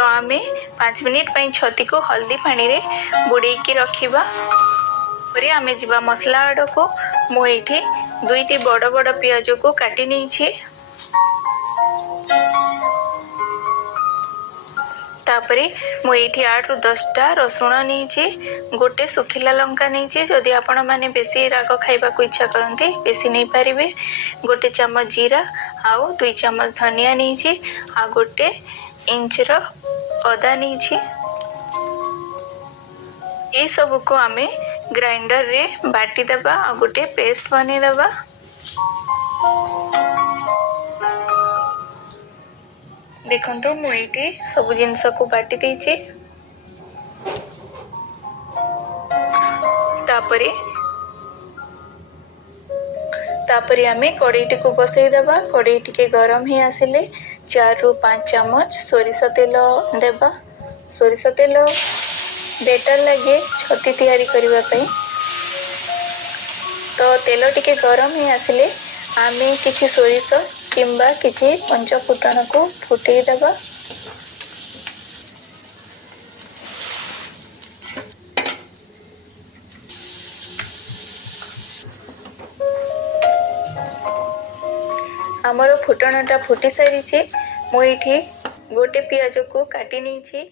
तो आम 5 मिनिट छती को हल्दी पानी रे बुड़े रखा। आम जा मसला आड़ को मुझे 2टी बड़ बड़ पियाज को काटी नहीं। तापरे मुझे 8 ରୁ 10टा रसुण नहीं, गोटे सुखिला लंका नहीं। जदि आपण मैंने बेसी राग खाइबा को इच्छा करते बेसी नहीं पारे। गोटे चम्मच जीरा आउ 2 चम्मच धनिया नहीं, आ गोटे इंचर अदा नहीं। ये सब को आम ग्राइंडर रे बाटी देबा आ गोटे पेस्ट बने देबा। देखो मुझे सब जिनस को बाटी देछि। तापरे आमे कड़ाई को बसई देबा। कड़ाई टिके गरम ही आसिले 4 ରୁ 5 चम्मच सोरिष तेल देबा। सोरिष तेल बेटर लगे छती तैयारी करबा पई। तो तेल टिके गरम ही आसिले आमे किछि सोरिष किंबा किछि पंच फुटन को फुटई देबा। आमर फुटनटा फुटी सारी मुझे गोटे पियाज को काटी नहीं।